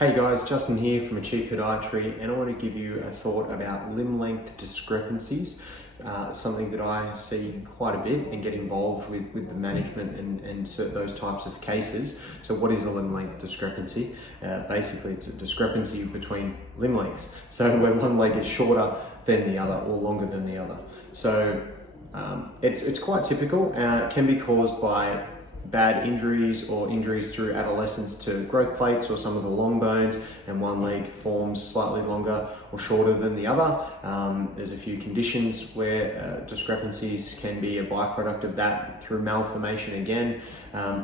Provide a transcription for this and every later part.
Hey guys, Justin here from Achieve Podiatry, and I want to give you a thought about limb length discrepancies. Something that I see quite a bit and get involved with the management and those types of cases. So what is a limb length discrepancy? Basically it's a discrepancy between limb lengths. So where one leg is shorter than the other or longer than the other. So it's quite typical. It can be caused by bad injuries or injuries through adolescence to growth plates or some of the long bones, and one leg forms slightly longer or shorter than the other. There's a few conditions where discrepancies can be a byproduct of that through malformation again,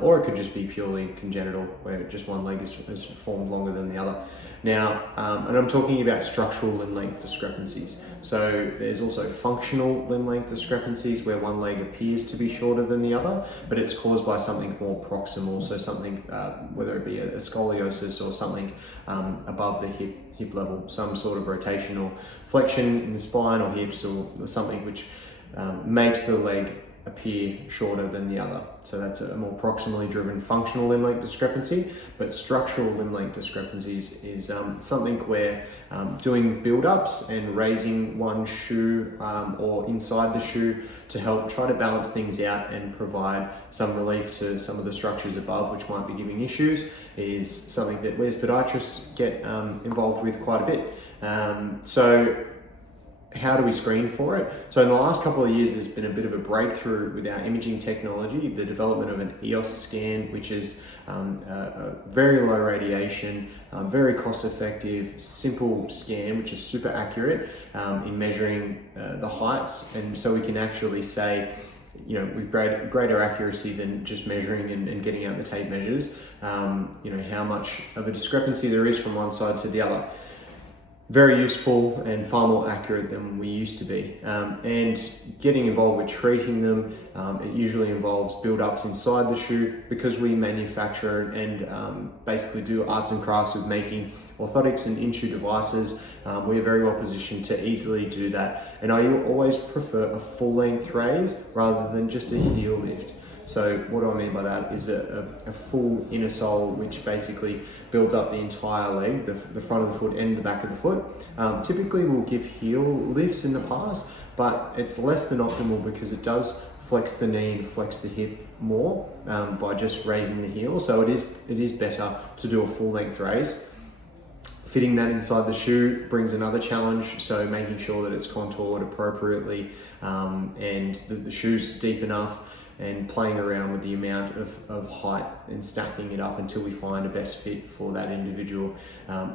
or it could just be purely congenital where just one leg is formed longer than the other. Now, and I'm talking about structural limb length discrepancies. So there's also functional limb length discrepancies where one leg appears to be shorter than the other, but it's caused by something more proximal. So something, whether it be a scoliosis or something above the hip level, some sort of rotational flexion in the spine or hips or something which makes the leg appear shorter than the other. So that's a more proximally driven functional limb length discrepancy. But structural limb length discrepancies is something where doing build-ups and raising one shoe or inside the shoe to help try to balance things out and provide some relief to some of the structures above which might be giving issues is something that we as podiatrists get involved with quite a bit. So how do we screen for it? So in the last couple of years, there's been a bit of a breakthrough with our imaging technology, the development of an EOS scan, which is a very low radiation, very cost effective, simple scan, which is super accurate in measuring the heights. And so we can actually say, with greater accuracy than just measuring and getting out the tape measures, how much of a discrepancy there is from one side to the other. Very useful and far more accurate than we used to be. And getting involved with treating them, it usually involves build-ups inside the shoe because we manufacture and basically do arts and crafts with making orthotics and in-shoe devices. We're very well positioned to easily do that. And I always prefer a full-length raise rather than just a heel lift. So what do I mean by that is a full inner sole, which basically builds up the entire leg, the front of the foot and the back of the foot. Typically we'll give heel lifts in the past, but it's less than optimal because it does flex the knee and flex the hip more by just raising the heel. So it is better to do a full length raise. Fitting that inside the shoe brings another challenge, so making sure that it's contoured appropriately and the shoe's deep enough, and playing around with the amount of height and stacking it up until we find a best fit for that individual.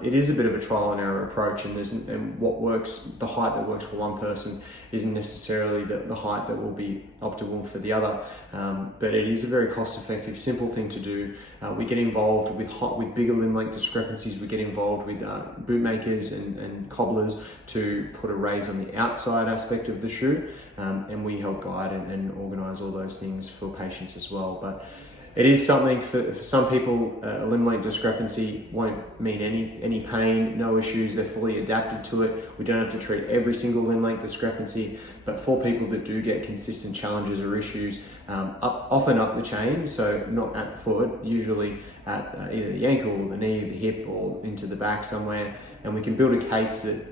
It is a bit of a trial and error approach, and what works, the height that works for one person isn't necessarily the height that will be optimal for the other. But it is a very cost-effective, simple thing to do. We get involved with bigger limb length discrepancies. We get involved with boot makers and cobblers to put a raise on the outside aspect of the shoe, and we help guide and organise all those things for patients as well. But it is something for some people, a limb length discrepancy won't mean any pain, no issues, they're fully adapted to it. We don't have to treat every single limb length discrepancy, but for people that do get consistent challenges or issues, often up the chain, so not at the foot, usually at either the ankle or the knee, the hip, or into the back somewhere, and we can build a case that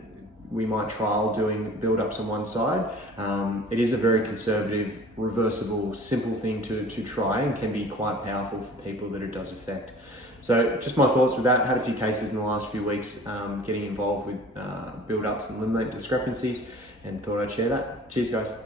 we might trial doing build-ups on one side. It is a very conservative, reversible, simple thing to try, and can be quite powerful for people that it does affect. So just my thoughts with that. Had a few cases in the last few weeks getting involved with build-ups and limb length discrepancies, and thought I'd share that. Cheers guys.